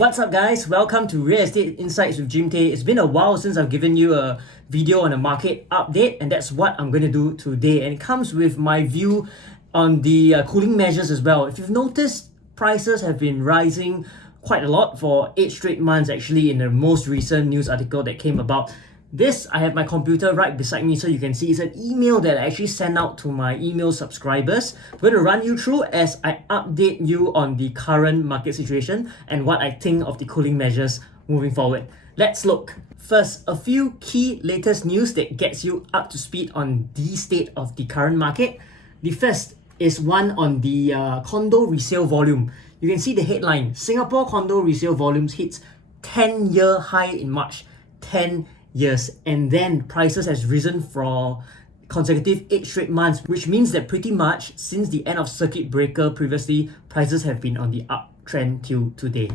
What's up guys? Welcome to Real Estate Insights with Jim Tay. It's been a while since I've given you a video on a market update, and that's what I'm going to do today. And it comes with my view on the cooling measures as well. If you've noticed, prices have been rising quite a lot for 8 straight months actually in the most recent news article that came about. This, I have my computer right beside me so you can see it's an email that I actually sent out to my email subscribers. I'm going to run you through as I update you on the current market situation and what I think of the cooling measures moving forward. Let's look. First, a few key latest news that gets you up to speed on the state of the current market. The first is one on the condo resale volume. You can see the headline, Singapore condo resale volumes hits 10-year high in March. 10 years, and then prices has risen for consecutive 8 straight months, which means that pretty much since the end of circuit breaker previously, prices have been on the uptrend till today.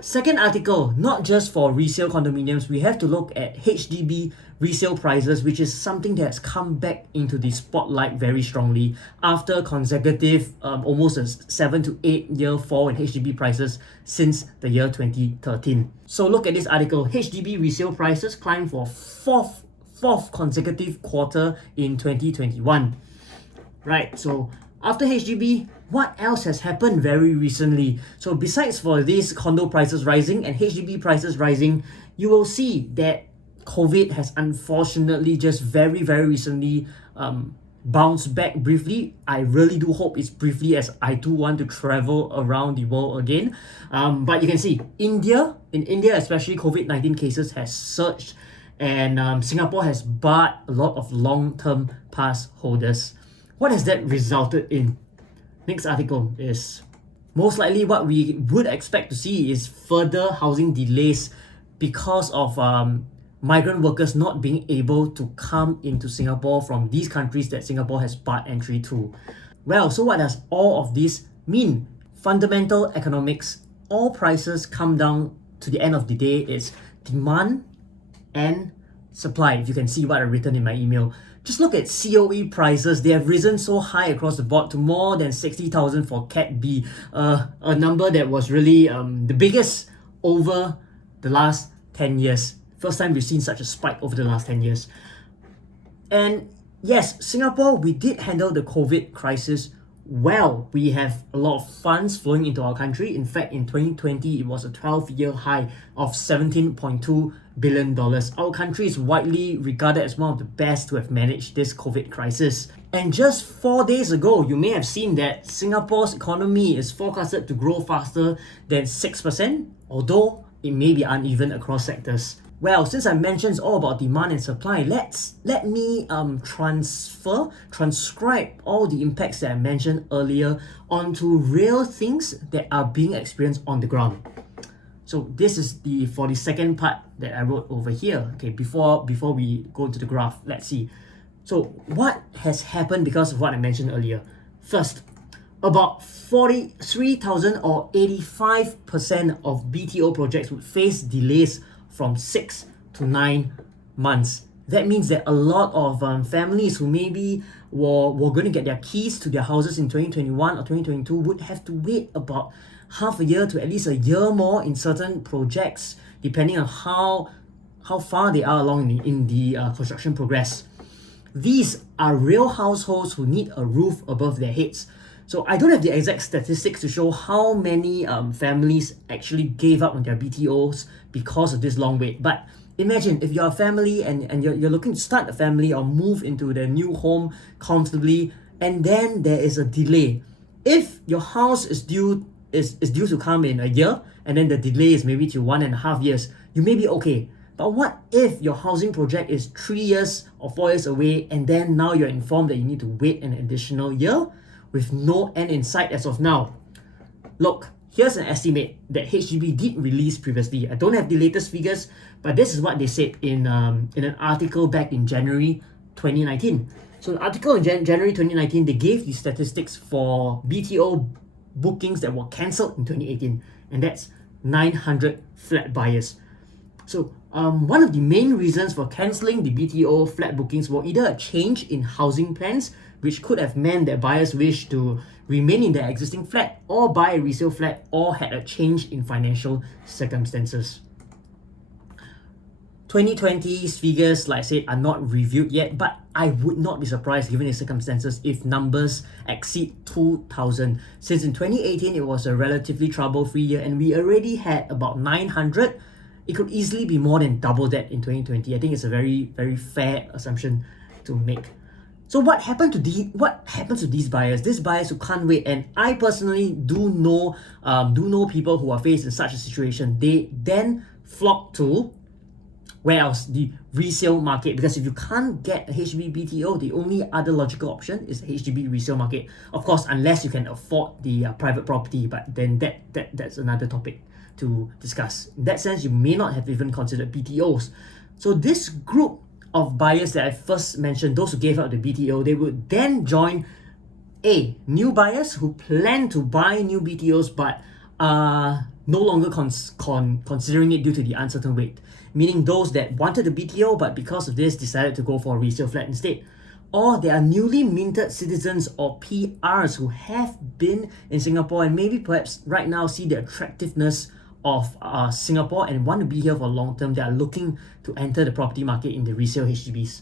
Second article, not just for resale condominiums, we have to look at HDB resale prices, which is something that has come back into the spotlight very strongly after consecutive almost a 7 to 8 year fall in HDB prices since the year 2013. So look at this article. HDB resale prices climbed for fourth consecutive quarter in 2021. Right, so after HDB, what else has happened very recently? So besides for these condo prices rising and HDB prices rising, you will see that COVID has unfortunately just very recently bounced back briefly. I really do hope it's briefly, as I do want to travel around the world again. But you can see in India especially, COVID-19 cases has surged, and Singapore has barred a lot of long-term pass holders. What has that resulted in? Next article is most likely what we would expect to see is further housing delays because of migrant workers not being able to come into Singapore from these countries that Singapore has barred entry to. Well, so what does all of this mean? Fundamental economics, all prices come down to the end of the day. It's demand and supply. If you can see what I've written in my email. Just look at COE prices. They have risen so high across the board to more than 60,000 for Cat B, a number that was really the biggest over the last 10 years. First time we've seen such a spike over the last 10 years. And yes, Singapore, we did handle the COVID crisis well. We have a lot of funds flowing into our country. In fact, in 2020, it was a 12-year high of $17.2 billion. Our country is widely regarded as one of the best to have managed this COVID crisis. And just 4 days ago, you may have seen that Singapore's economy is forecasted to grow faster than 6%, although it may be uneven across sectors. Well, since I mentioned it's all about demand and supply, let me transcribe all the impacts that I mentioned earlier onto real things that are being experienced on the ground. So this is for the second part that I wrote over here. Okay, before we go to the graph, let's see. So what has happened because of what I mentioned earlier? First, about 43,000 or 85% of BTO projects would face delays from 6 to 9 months. That means that a lot of families who maybe were going to get their keys to their houses in 2021 or 2022 would have to wait about half a year to at least a year more in certain projects, depending on how far they are along in the construction progress. These are real households who need a roof above their heads. So I don't have the exact statistics to show how many families actually gave up on their BTOs because of this long wait. But imagine if you're a family and you're looking to start a family or move into their new home comfortably, and then there is a delay. If your house is due to come in a year, and then the delay is maybe to 1.5 years, you may be okay. But what if your housing project is 3 years or 4 years away, and then now you're informed that you need to wait an additional year with no end in sight as of now? Look, here's an estimate that HDB did release previously. I don't have the latest figures, but this is what they said in an article back in January 2019. So the article in January 2019, they gave the statistics for BTO bookings that were cancelled in 2018, and that's 900 flat buyers. So one of the main reasons for cancelling the BTO flat bookings were either a change in housing plans which could have meant that buyers wished to remain in their existing flat or buy a resale flat or had a change in financial circumstances. 2020's figures, like I said, are not reviewed yet, but I would not be surprised given the circumstances if numbers exceed 2,000. Since in 2018, it was a relatively trouble-free year and we already had about 900. It could easily be more than double that in 2020. I think it's a very, very fair assumption to make. So what happens to these buyers? These buyers who can't wait, and I personally do know people who are faced in such a situation. They then flock to where else? The resale market, because if you can't get a HDB BTO, the only other logical option is the HDB resale market. Of course, unless you can afford the private property, but then that's another topic to discuss. In that sense, you may not have even considered BTOs. So this group of buyers that I first mentioned, those who gave up the BTO, they would then join new buyers who plan to buy new BTOs but are no longer considering it due to the uncertain wait, meaning those that wanted the BTO but because of this decided to go for a resale flat instead. Or they are newly minted citizens or PRs who have been in Singapore and maybe perhaps right now see the attractiveness of Singapore and want to be here for long term. They are looking to enter the property market in the resale HDBs.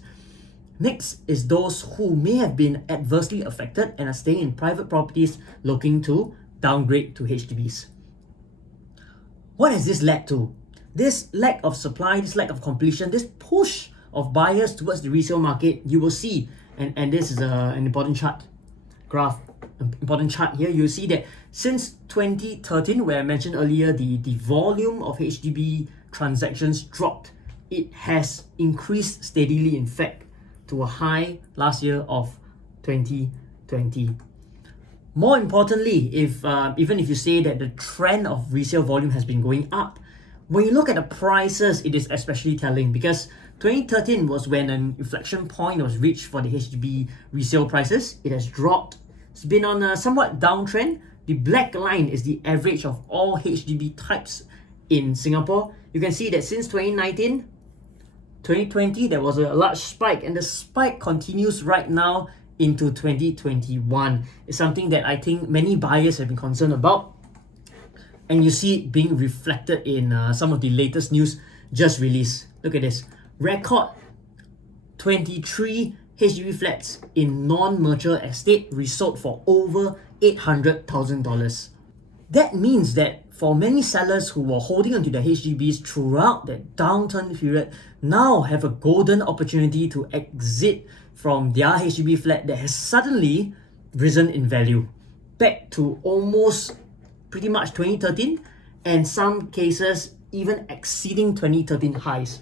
Next is those who may have been adversely affected and are staying in private properties looking to downgrade to HDBs. What has this led to? This lack of supply, this lack of completion, this push of buyers towards the resale market, you will see, and this is an important chart here, you'll see that since 2013, where I mentioned earlier, the volume of HDB transactions dropped. It has increased steadily, in fact, to a high last year of 2020. More importantly, even if you say that the trend of resale volume has been going up, when you look at the prices, it is especially telling because 2013 was when an inflection point was reached for the HDB resale prices. It has dropped. It's been on a somewhat downtrend. The black line is the average of all HDB types in Singapore. You can see that since 2019, 2020, there was a large spike, and the spike continues right now into 2021. It's something that I think many buyers have been concerned about, and you see it being reflected in some of the latest news just released. Look at this. Record 23 HDB flats in non-mature estate resold for over $800,000. That means that for many sellers who were holding onto their HDBs throughout that downturn period now have a golden opportunity to exit from their HDB flat that has suddenly risen in value back to almost pretty much 2013, and some cases even exceeding 2013 highs.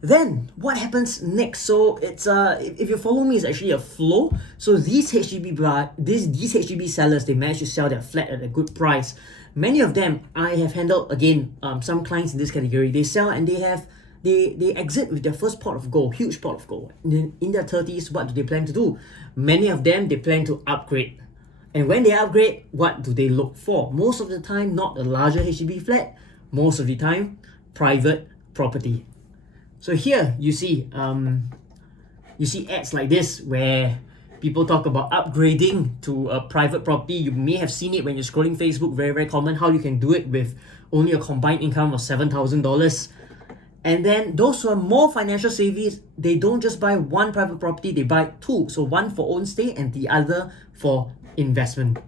Then what happens next? So it's if you follow me, it's actually a flow. So these HDB sellers, they manage to sell their flat at a good price. Many of them I have handled, again, some clients in this category. They sell and they exit with their first pot of gold, huge pot of gold. In their 30s, what do they plan to do? Many of them, they plan to upgrade. And when they upgrade, what do they look for? Most of the time, not a larger HDB flat. Most of the time, private property. So here you see ads like this where people talk about upgrading to a private property. You may have seen it when you're scrolling Facebook, very, very common, how you can do it with only a combined income of $7,000. And then those who are more financial savvy, they don't just buy one private property, they buy two. So one for own stay and the other for investment.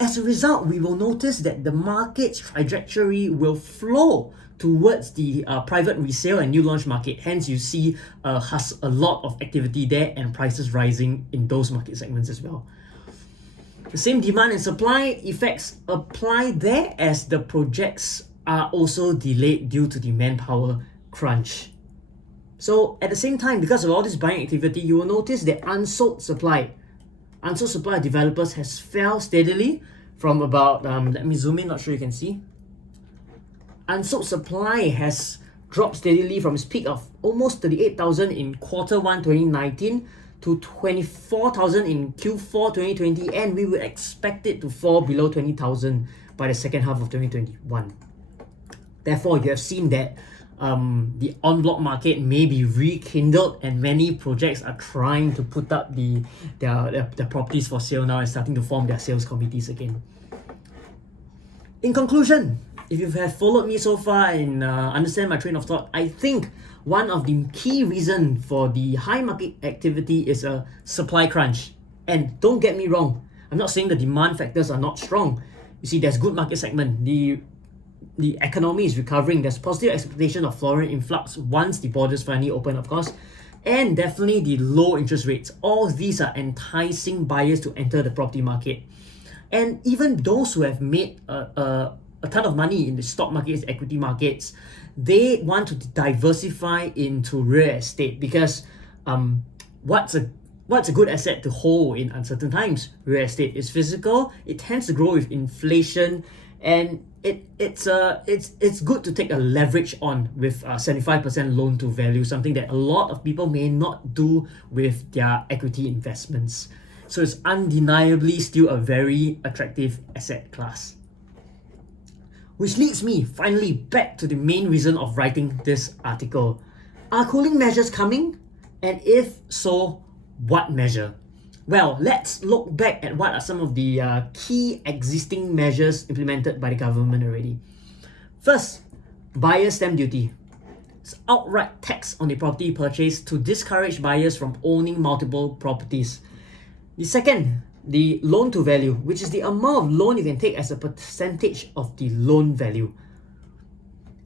As a result, we will notice that the market's trajectory will flow towards the private resale and new launch market. Hence, you see a lot of activity there and prices rising in those market segments as well. The same demand and supply effects apply there as the projects are also delayed due to the manpower crunch. So at the same time, because of all this buying activity, you will notice that unsold supply of developers has fell steadily from about, let me zoom in, not sure you can see. Unsold supply has dropped steadily from its peak of almost 38,000 in Q1 2019 to 24,000 in Q4 2020, and we would expect it to fall below 20,000 by the second half of 2021. Therefore, you have seen that the en bloc market may be rekindled, and many projects are trying to put up their properties for sale now and starting to form their sales committees again. In conclusion, if you have followed me so far and understand my train of thought, I think one of the key reasons for the high market activity is a supply crunch. And don't get me wrong, I'm not saying the demand factors are not strong. You see, there's good market segment. The economy is recovering. There's positive expectation of foreign influx once the borders finally open, of course. And definitely the low interest rates. All these are enticing buyers to enter the property market. And even those who have made a ton of money in the stock markets, equity markets, they want to diversify into real estate because what's a good asset to hold in uncertain times? Real estate is physical. It tends to grow with inflation, and it's good to take a leverage on with 75% loan to value, something that a lot of people may not do with their equity investments. So it's undeniably still a very attractive asset class. Which leads me finally back to the main reason of writing this article. Are cooling measures coming? And if so, what measure? Well, let's look back at what are some of the key existing measures implemented by the government already. First, buyer stamp duty. It's outright tax on the property purchase to discourage buyers from owning multiple properties. The second, the loan to value, which is the amount of loan you can take as a percentage of the loan value.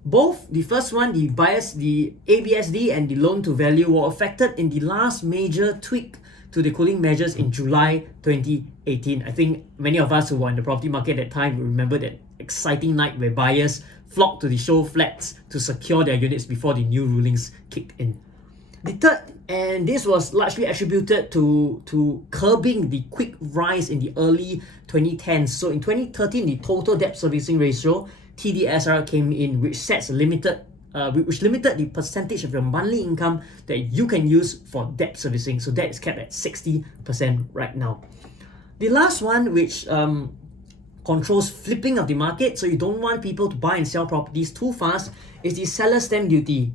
Both the first one, the ABSD and the loan to value were affected in the last major tweak to the cooling measures in July 2018. I think many of us who were in the property market at that time will remember that exciting night where buyers flocked to the show flats to secure their units before the new rulings kicked in. The third, and this was largely attributed to curbing the quick rise in the early 2010s. So in 2013, the total debt servicing ratio, TDSR, came in, which limited the percentage of your monthly income that you can use for debt servicing. So that is kept at 60% right now. The last one, which controls flipping of the market, so you don't want people to buy and sell properties too fast, is the seller stamp duty.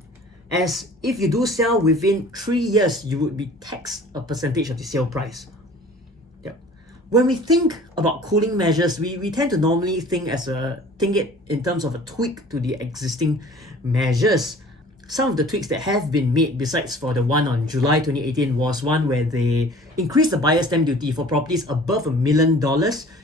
As if you do sell within 3 years, you would be taxed a percentage of the sale price. Yep. When we think about cooling measures, we tend to normally think it in terms of a tweak to the existing measures. Some of the tweaks that have been made, besides for the one on July 2018, was one where they increased the buyer stamp duty for properties above $1 million.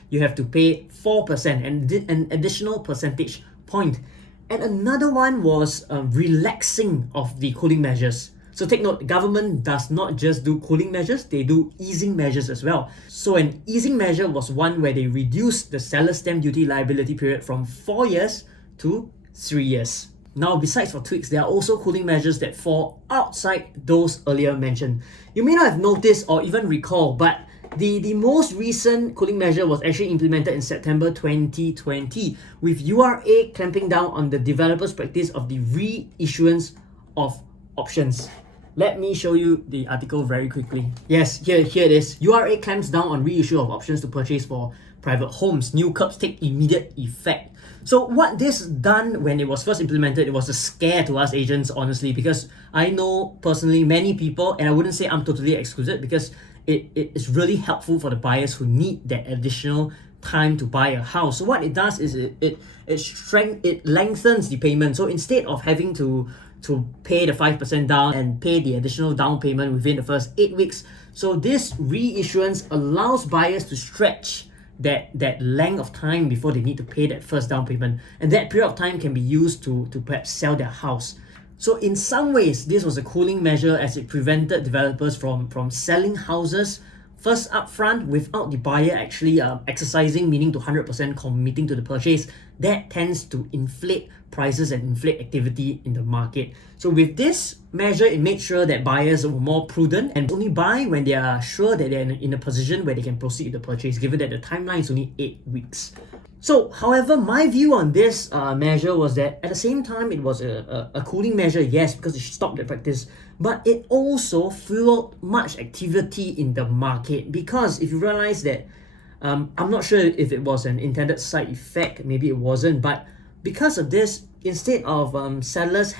You have to pay 4% and an additional percentage point. And another one was relaxing of the cooling measures. So take note, the government does not just do cooling measures, they do easing measures as well. So an easing measure was one where they reduced the seller stamp duty liability period from 4 years to 3 years. Now, besides for tweaks, there are also cooling measures that fall outside those earlier mentioned. You may not have noticed or even recall, but the most recent cooling measure was actually implemented in September 2020, with URA clamping down on the developers' practice of the reissuance of options. Let me show you the article very quickly. Yes, here it is. URA clamps down on reissue of options to purchase for private homes. New curbs take immediate effect. So what this done when it was first implemented, it was a scare to us agents, honestly, because I know personally many people, and I wouldn't say I'm totally excluded, because it is really helpful for the buyers who need that additional time to buy a house. So what it does is it lengthens the payment. So instead of having to pay the 5% down and pay the additional down payment within the first 8 weeks, so this reissuance allows buyers to stretch that length of time before they need to pay that first down payment, and that period of time can be used to perhaps sell their house. So in some ways, this was a cooling measure as it prevented developers from selling houses first upfront without the buyer actually exercising, meaning to 100% committing to the purchase. That tends to inflate prices and inflate activity in the market. So with this measure, it made sure that buyers were more prudent and only buy when they are sure that they're in a position where they can proceed with the purchase, given that the timeline is only 8 weeks. So, however, my view on this measure was that at the same time, it was a cooling measure, yes, because it stopped the practice, but it also fueled much activity in the market. Because if you realize that, I'm not sure if it was an intended side effect, maybe it wasn't, but because of this, instead of sellers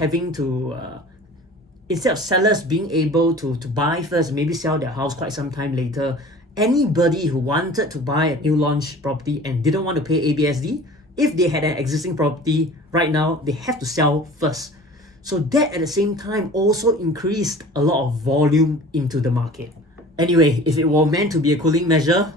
being able to buy first, maybe sell their house quite some time later, anybody who wanted to buy a new launch property and didn't want to pay ABSD, if they had an existing property right now, they have to sell first. So that at the same time also increased a lot of volume into the market. Anyway, if it were meant to be a cooling measure,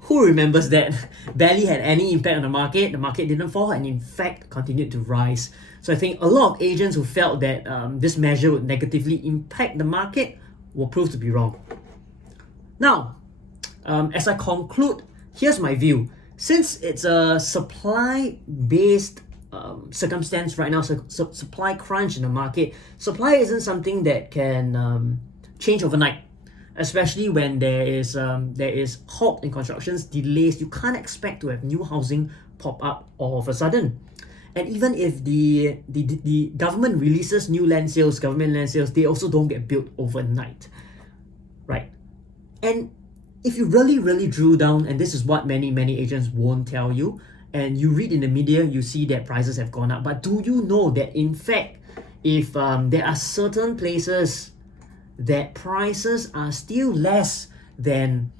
who remembers that? Barely had any impact on the market didn't fall and in fact continued to rise. So I think a lot of agents who felt that this measure would negatively impact the market will prove to be wrong. Now, as I conclude, here's my view. Since it's a supply-based circumstance right now, supply crunch in the market, supply isn't something that can change overnight. Especially when there is halt in constructions, delays, you can't expect to have new housing pop up all of a sudden. And even if the government releases new government land sales, they also don't get built overnight, right? And if you really drill down, and this is what many agents won't tell you, and you read in the media, you see that prices have gone up. But do you know that in fact, if there are certain places that prices are still less than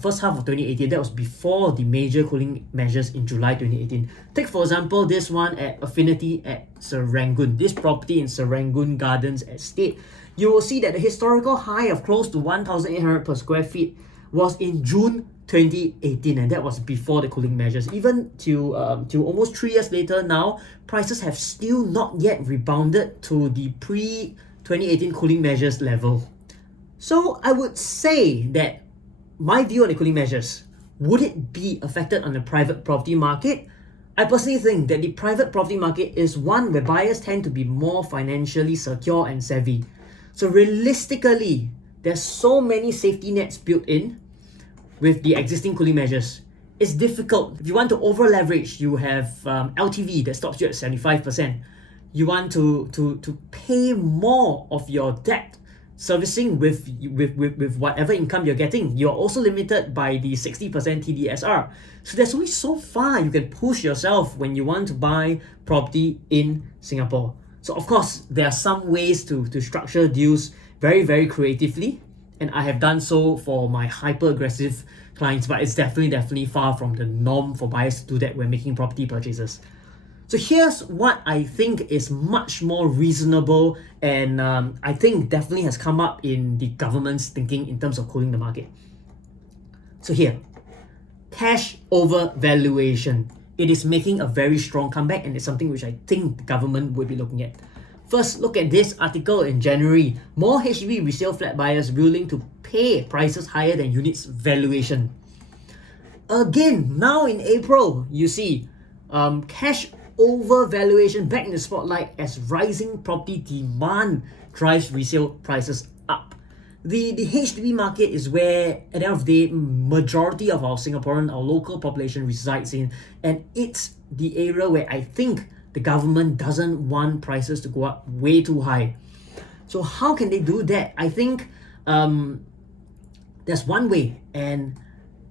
first half of 2018, that was before the major cooling measures in July 2018. Take for example this one at Affinity at Serangoon, this property in Serangoon Gardens Estate. You will see that the historical high of close to 1,800 per square feet was in June 2018, and that was before the cooling measures. Even till almost 3 years later now, prices have still not yet rebounded to the pre-2018 cooling measures level. So I would say that my view on the cooling measures, would it be affected on the private property market? I personally think that the private property market is one where buyers tend to be more financially secure and savvy. So realistically, there's so many safety nets built in with the existing cooling measures. It's difficult. If you want to over leverage, you have LTV that stops you at 75%. You want to pay more of your debt servicing with whatever income you're getting. You're also limited by the 60% TDSR. So there's only so far you can push yourself when you want to buy property in Singapore. So of course, there are some ways to structure deals very creatively, and I have done so for my hyper aggressive clients, but it's definitely far from the norm for buyers to do that when making property purchases. So here's what I think is much more reasonable, and I think definitely has come up in the government's thinking in terms of cooling the market. So here, cash over valuation. It is making a very strong comeback, and it's something which I think the government would be looking at. First, look at this article in January. More HDB resale flat buyers willing to pay prices higher than units valuation. Again, now in April, you see cash over valuation back in the spotlight as rising property demand drives resale prices up. The HDB market is where, at the end of the day, majority of our local population resides in, and it's the area where I think the government doesn't want prices to go up way too high. So how can they do that? I think there's one way, and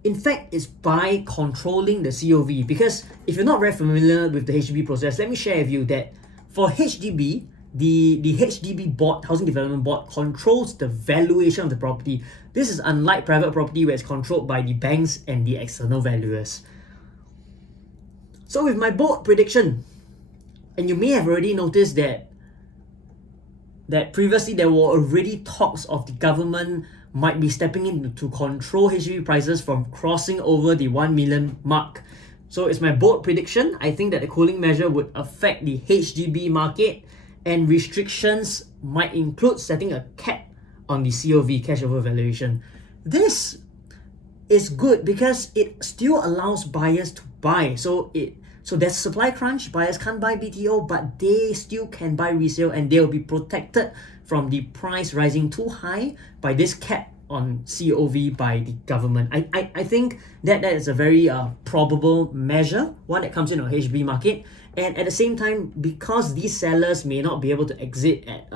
in fact, it's by controlling the COV. Because if you're not very familiar with the HDB process, let me share with you that for HDB, the HDB board, Housing Development Board, controls the valuation of the property. This is unlike private property where it's controlled by the banks and the external valuers. So with my bold prediction, and you may have already noticed that previously there were already talks of the government might be stepping in to control HDB prices from crossing over the 1 million mark. So it's my bold prediction. I think that the cooling measure would affect the HDB market, and restrictions might include setting a cap on the COV, cash over valuation. This is good because it still allows buyers to buy. So there's supply crunch, buyers can't buy BTO, but they still can buy resale, and they'll be protected from the price rising too high by this cap on COV by the government. I think that is a very probable measure, one that comes in on HDB market. And at the same time, because these sellers may not be able to exit at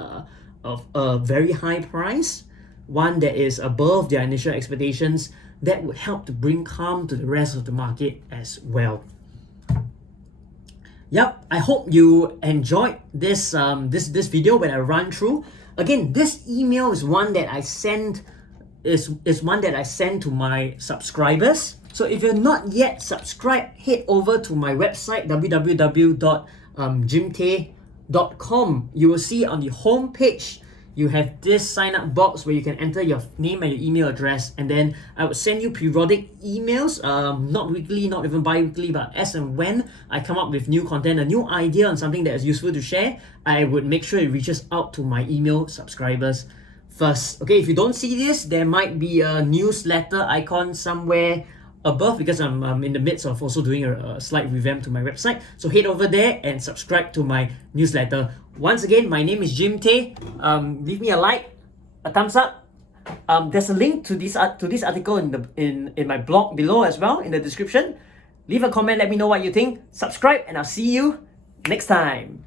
a very high price, one that is above their initial expectations, that would help to bring calm to the rest of the market as well. Yep, I hope you enjoyed this video when I run through. Again, this email is one that I send is one that I send to my subscribers. So if you're not yet subscribed, head over to my website www.jimtay.com. You will see on the home page you have this sign up box where you can enter your name and your email address, and then I would send you periodic emails, not weekly, not even bi-weekly, but as and when I come up with new content, a new idea on something that is useful to share, I would make sure it reaches out to my email subscribers first. Okay, if you don't see this, there might be a newsletter icon somewhere above, because I'm in the midst of also doing a slight revamp to my website. So head over there and subscribe to my newsletter. Once again, my name is Jim Tay. Leave me a like, a thumbs up. There's a link to this article in my blog below as well in the description. Leave a comment, let me know what you think. Subscribe, and I'll see you next time.